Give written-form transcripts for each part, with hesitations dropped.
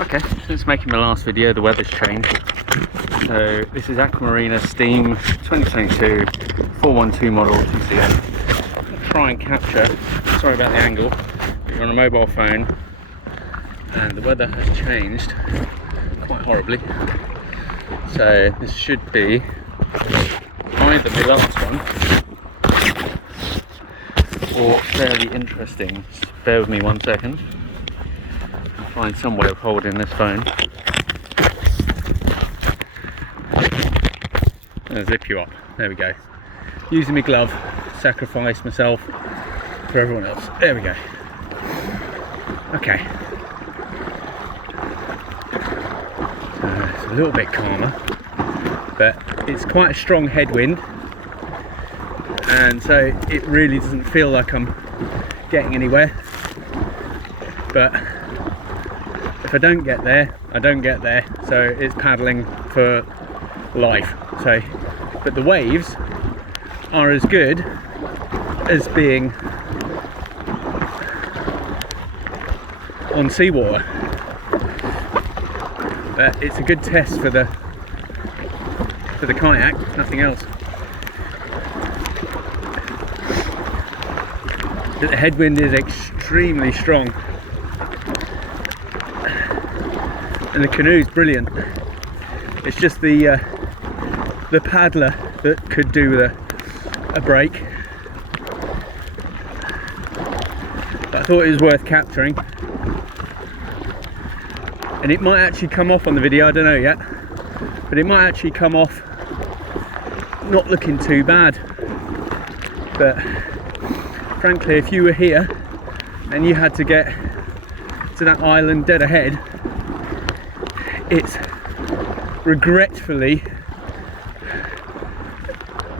Okay, since making my last video, the weather's changed. So this is Aqua Marina Steam 2022 412 model TCM. Try and capture, sorry about the angle, but you're on a mobile phone and the weather has changed quite horribly. So this should be either the last one or fairly interesting. Just bear with me 1 second. I'll find some way of holding this phone and zip you up. There we go. Using my glove, sacrifice myself for everyone else. There we go. Okay. It's a little bit calmer, but it's quite a strong headwind, and so it really doesn't feel like I'm getting anywhere. But if I don't get there, I don't get there. So it's paddling for life. So, but the waves are as good as being on seawater. But it's a good test for the kayak, nothing else. The headwind is extremely strong, and the canoe's brilliant. It's just the paddler that could do with a break. But I thought it was worth capturing, and it might actually come off on the video, I don't know yet, but it might actually come off not looking too bad. But frankly, if you were here and you had to get to that island dead ahead, it's regretfully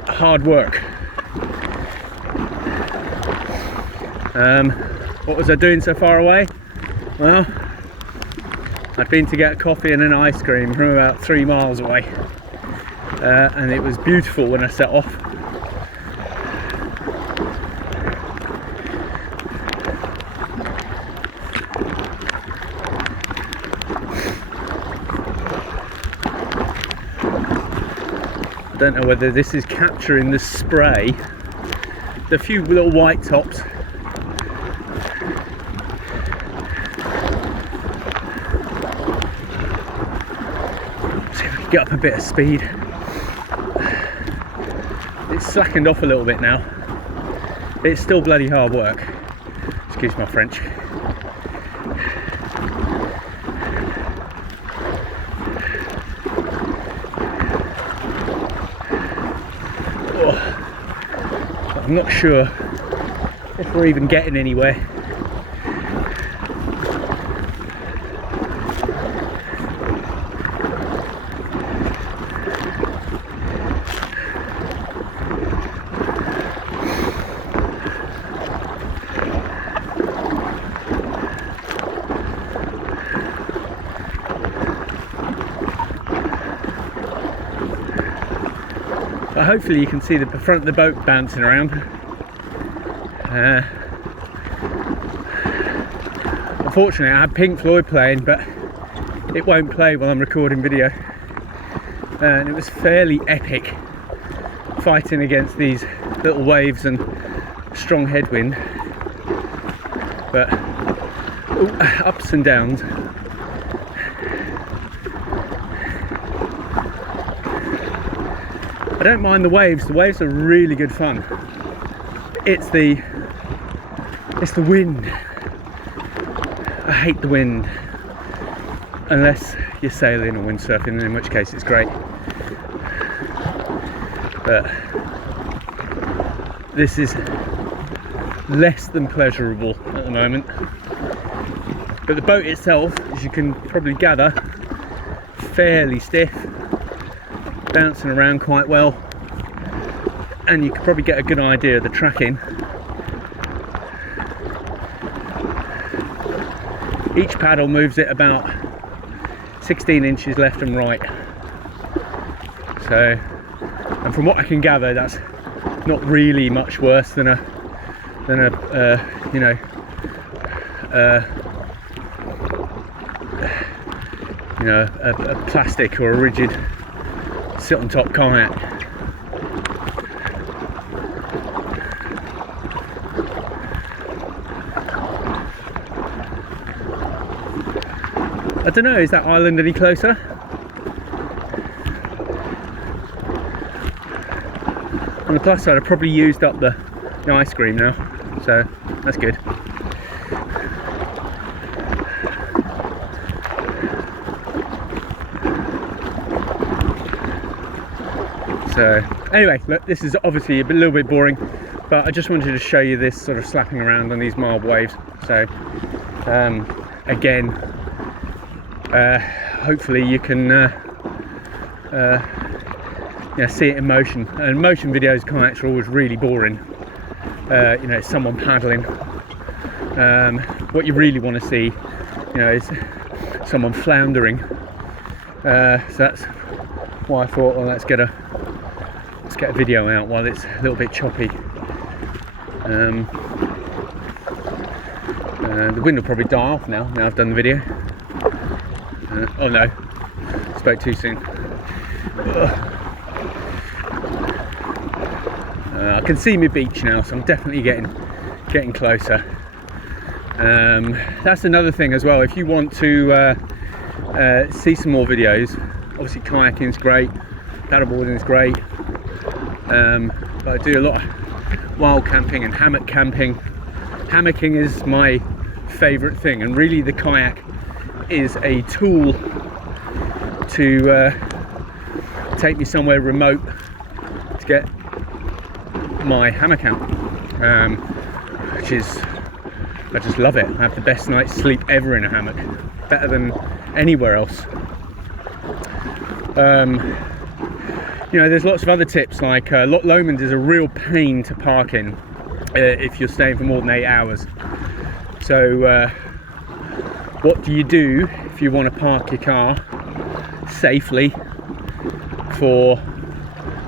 hard work. What was I doing so far away? Well, I'd been to get a coffee and an ice cream from about 3 miles away, and it was beautiful when I set off. I don't know whether this is capturing the spray, the few little white tops. See if we can get up a bit of speed. It's slackened off a little bit now. It's still bloody hard work. Excuse my French. I'm not sure if we're even getting anywhere. But hopefully you can see the front of the boat bouncing around. Unfortunately, I had Pink Floyd playing, but it won't play while I'm recording video. And it was fairly epic fighting against these little waves and strong headwind. But ups and downs. I don't mind the waves. The waves are really good fun. It's the wind. I hate the wind, unless you're sailing or windsurfing, in which case it's great. But this is less than pleasurable at the moment. But the boat itself, as you can probably gather, fairly stiff, bouncing around quite well, and you can probably get a good idea of the tracking. Each paddle moves it about 16 inches left and right. So, and from what I can gather, that's not really much worse than a you know, a plastic or a rigid sit on top kayak. I don't know, is that island any closer? On the plus side, I've probably used up the ice cream now, so that's good. So anyway, look, this is obviously a little bit boring, but I just wanted to show you this sort of slapping around on these mild waves. So again, hopefully you can yeah, see it in motion. And motion videos, kayaks are always really boring. You know, someone paddling. What you really want to see, you know, is someone floundering. So that's why I thought, well, let's get a video out while it's a little bit choppy. The wind will probably die off now I've done the video. Oh no, spoke too soon. I can see my beach now, so I'm definitely getting closer. That's another thing as well. If you want to see some more videos, obviously kayaking's great, paddleboarding's great, but I do a lot of wild camping and hammock camping. Hammocking is my favourite thing, and really the kayak is a tool to take me somewhere remote to get my hammock out, which is, I just love it. I have the best night's sleep ever in a hammock, better than anywhere else. You know, there's lots of other tips, like Loch Lomond is a real pain to park in if you're staying for more than 8 hours. So what do you do if you want to park your car safely for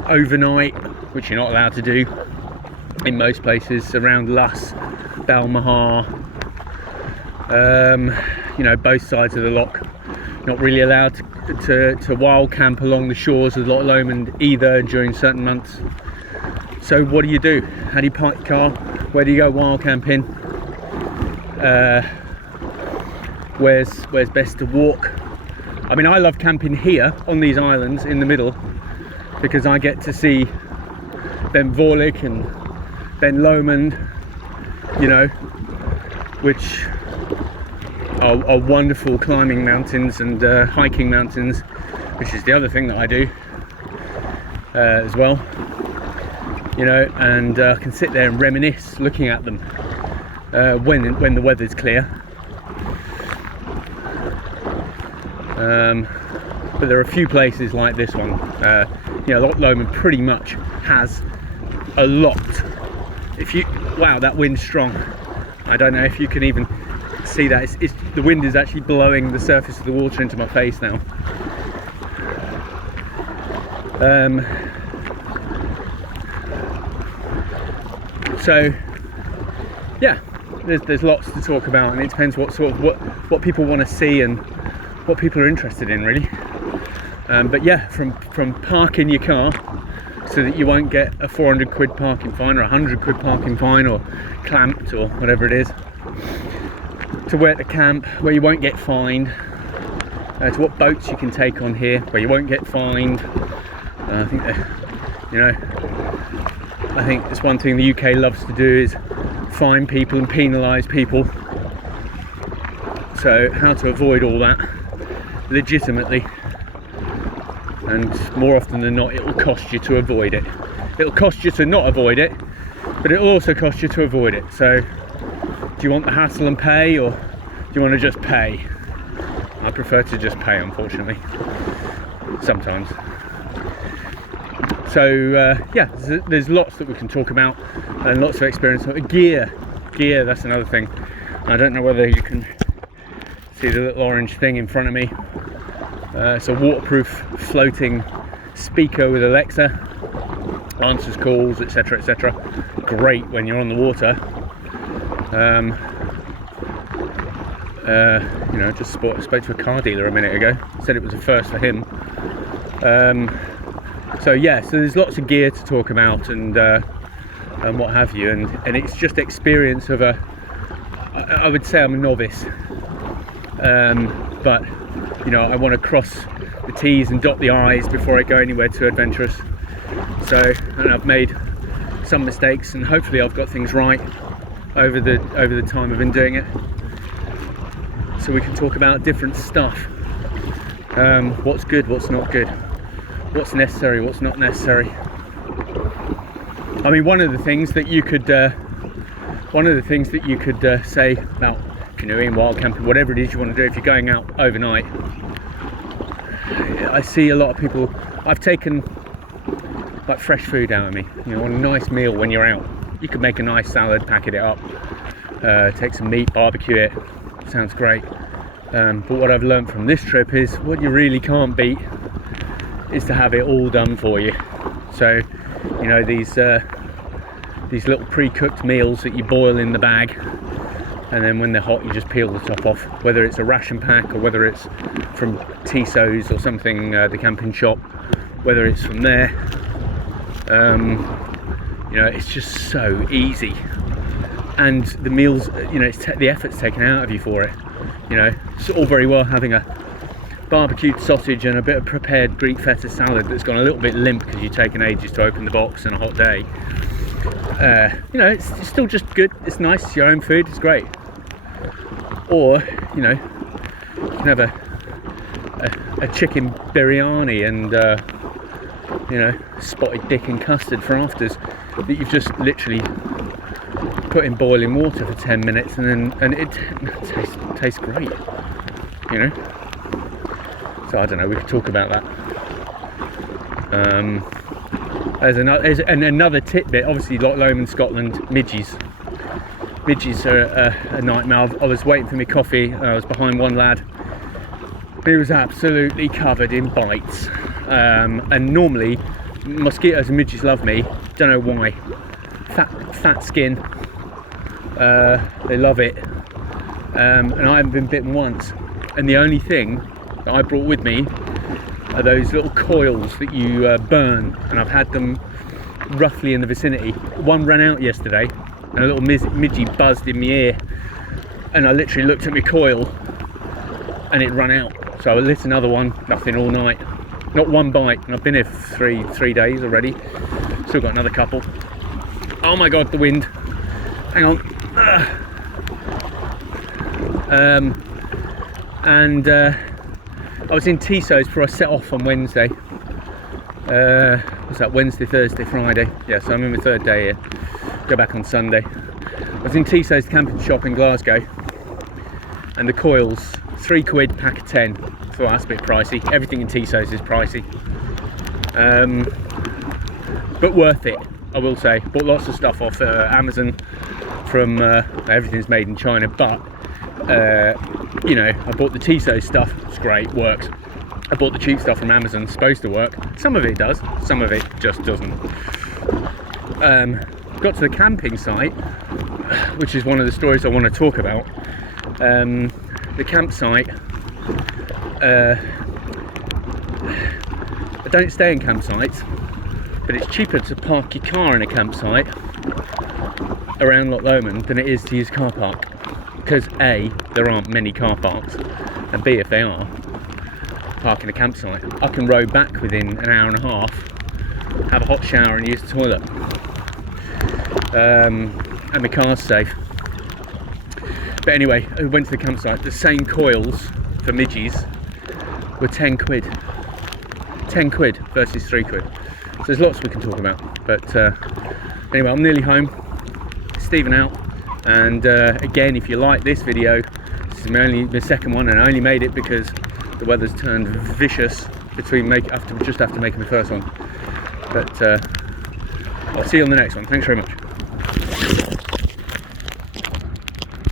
overnight, which you're not allowed to do in most places around Loch, Balmahar, you know, both sides of the loch. Not really allowed to wild camp along the shores of Loch Lomond either during certain months. So what do you do? How do you park your car? Where do you go wild camping? Where's best to walk? I mean, I love camping here on these islands in the middle because I get to see Ben Vorlich and Ben Lomond, you know, which are wonderful climbing mountains and hiking mountains, which is the other thing that I do as well, you know, and I can sit there and reminisce looking at them when the weather's clear. But there are a few places like this one. You know, Loch Lomond pretty much has a lot. Wow, that wind's strong. I don't know if you can even see that. The wind is actually blowing the surface of the water into my face now. So yeah, there's lots to talk about, and it depends what people want to see and what people are interested in, really. But yeah, from parking your car so that you won't get a 400 quid parking fine or 100 quid parking fine or clamped or whatever it is, to where to camp where you won't get fined, to what boats you can take on here where you won't get fined. I think you know, I think it's one thing the UK loves to do is fine people and penalise people. So how to avoid all that legitimately, and more often than not it'll cost you to avoid it. It'll cost you to not avoid it, but it'll also cost you to avoid it. So do you want the hassle and pay, or do you want to just pay? I prefer to just pay, unfortunately, sometimes. So yeah, there's lots that we can talk about and lots of experience. Gear, that's another thing. I don't know whether you can see the little orange thing in front of me. It's a waterproof floating speaker with Alexa, answers calls, etc, etc. Great when you're on the water. You know, just spoke to a car dealer a minute ago, said it was a first for him. So yeah, so there's lots of gear to talk about and what have you, and it's just experience of I would say I'm a novice, but you know, I want to cross the T's and dot the I's before I go anywhere too adventurous. So, and I've made some mistakes, and hopefully I've got things right over the time I've been doing it, so we can talk about different stuff. What's good, what's not good, what's necessary, what's not necessary. I mean, one of the things that you could say about canoeing, wild camping, whatever it is you want to do, if you're going out overnight, I see a lot of people. I've taken like fresh food out of me. You know, on a nice meal when you're out, you could make a nice salad, packet it up, take some meat, barbecue it. Sounds great. But what I've learned from this trip is what you really can't beat is to have it all done for you. So, you know, these little pre-cooked meals that you boil in the bag, and then when they're hot you just peel the top off, whether it's a ration pack or whether it's from Tisso's or something, the camping shop, whether it's from there. You know, it's just so easy, and the meals, you know, the effort's taken out of you for it. You know, it's all very well having a barbecued sausage and a bit of prepared Greek feta salad that's gone a little bit limp because you've taken ages to open the box on a hot day. You know, it's still just good, it's nice, it's your own food, it's great. Or, you know, you can have a chicken biryani and you know, spotted dick and custard for afters that you've just literally put in boiling water for 10 minutes and it tastes great, you know. So I don't know, we could talk about that. There's another tidbit. Obviously, Loch Lomond, Scotland, midges are a nightmare. I was waiting for my coffee, I was behind one lad. He was absolutely covered in bites, and normally mosquitoes and midges love me, don't know why. Fat skin, they love it, and I haven't been bitten once. And the only thing that I brought with me are those little coils that you burn, and I've had them roughly in the vicinity. One ran out yesterday and a little midgie buzzed in my ear, and I literally looked at my coil and it ran out. So I lit another one, nothing all night, not one bite, and I've been here for three days already, still got another couple. Oh my god, the wind, hang on. I was in Tisso's before I set off on Wednesday. Was that Wednesday, Thursday, Friday? Yeah, so I'm in my third day here. Go back on Sunday. I was in Tisso's camping shop in Glasgow, and the coils, £3 pack of 10. So that's a bit pricey. Everything in Tisso's is pricey, but worth it, I will say. Bought lots of stuff off Amazon from everything's made in China, but you know, I bought the Tisso's stuff, it's great, works. I bought the cheap stuff from Amazon, it's supposed to work. Some of it does, some of it just doesn't. Got to the camping site, which is one of the stories I want to talk about. The campsite, I don't stay in campsites, but it's cheaper to park your car in a campsite around Loch Lomond than it is to use a car park. Because A, there aren't many car parks, and B, if they are, park in a campsite. I can row back within an hour and a half, have a hot shower and use the toilet. And my car's safe. But anyway, I went to the campsite. The same coils for midges were £10. £10 versus £3. So there's lots we can talk about. But anyway, I'm nearly home. Stephen out. And again, if you like this video, this is my second one, and I only made it because the weather's turned vicious between just after making the first one. But I'll see you on the next one. Thanks very much.